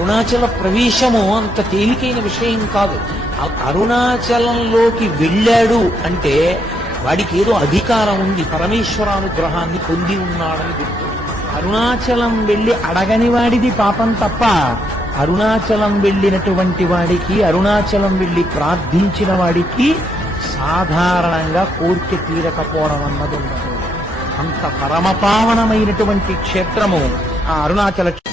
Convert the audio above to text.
అరుణాచల ప్రవేశము అంత తేలికైన విషయం కాదు. అరుణాచలంలోకి వెళ్ళాడు అంటే వాడికి ఏదో అధికారం ఉంది, పరమేశ్వరానుగ్రహాన్ని పొంది ఉన్నాడని గుర్తు. అరుణాచలం వెళ్ళి అడగని వాడిది పాపం తప్ప, అరుణాచలం వెళ్ళినటువంటి వాడికి, అరుణాచలం వెళ్ళి ప్రార్థించిన వాడికి సాధారణంగా కోరిక తీరకపోవడం అన్నది ఉండదు. అంత పరమపావనమైనటువంటి క్షేత్రము ఆ అరుణాచల క్షేత్రం.